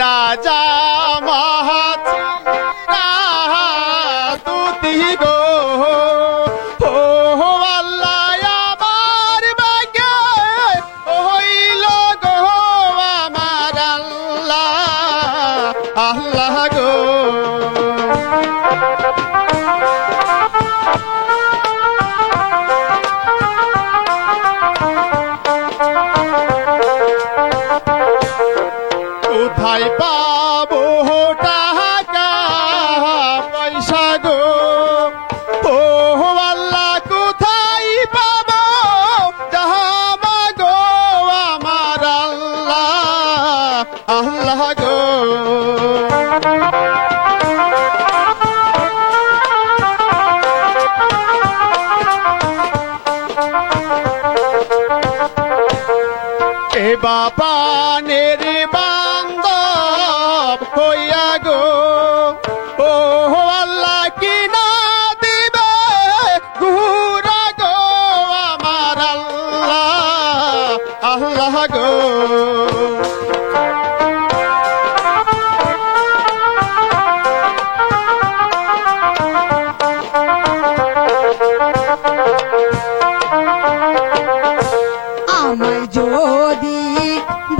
রাজা মহাচিরা তুতি গো ও আল্লাহ আমার ভাগ্যে হইল গো আমার আল্লাহ আল্লাহ গো কোথায় পাবো টাকা পয়সা গো ও আল্লাহ কোথায় পাবো জামা গো আমার আল্লাহ আল্লাহ গো এ বাবা নেরে বান্ধব হইয়া গো ও আল্লাহ কি না দিবে ঘুরা গো আমার আল্লাহ আল্লাহ গো আমায় যদি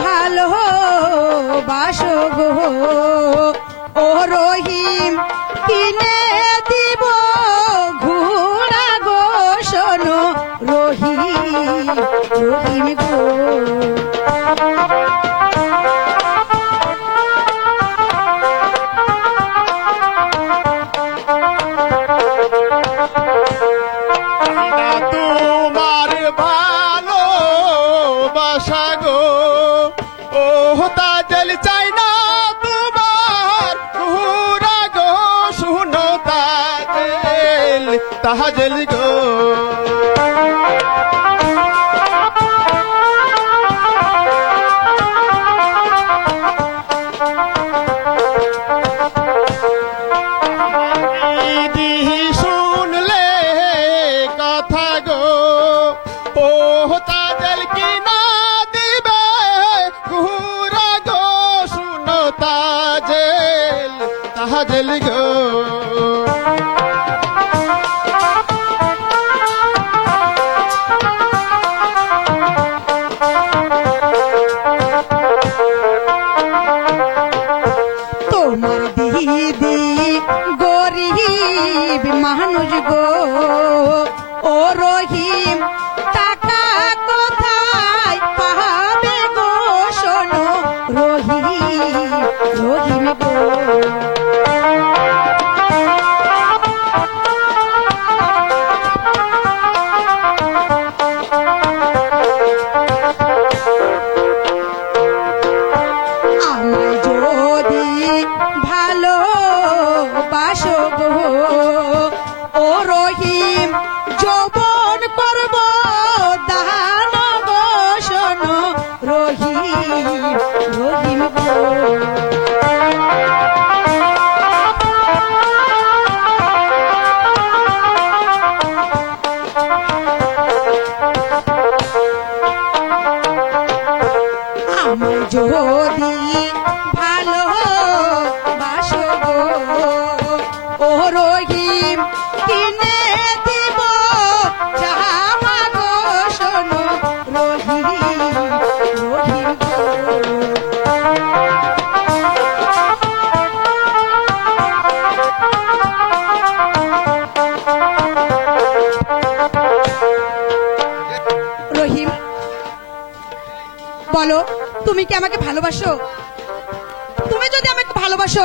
ভালোবাসো গো ও রহিম কিনে দিব ঘোড়া গো শোনো রহিম রহিম গো তোমার ভালো বাসা গো ও তাজল চাই না তোমার ঘুরা গো শুনো তাজল তাজল গো দিদি শুনলে কথা গো ও তাজল কি না দিবে ঘুরা গো শুনো তাজল তাজল গো তোমার দিদি গরিব মানুষ গো ও রহিম টাকা কোথায় পাবে গো শোনো রহিম রহিম গো আমায় যদি ভালোবাসো গো ও রহিম যৌবন করব দান গো শোনো রহিম রহিম গো আমায় যদি ভালোবাসো গো ও রহিম কিনে দিব জামা গো শোনো রহিম রহিম গো রহিম বলো তুমি কি আমাকে ভালোবাসো? তুমি যদি আমাকে ভালোবাসো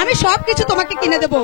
আমি সবকিছু তোমাকে কিনে দেবো।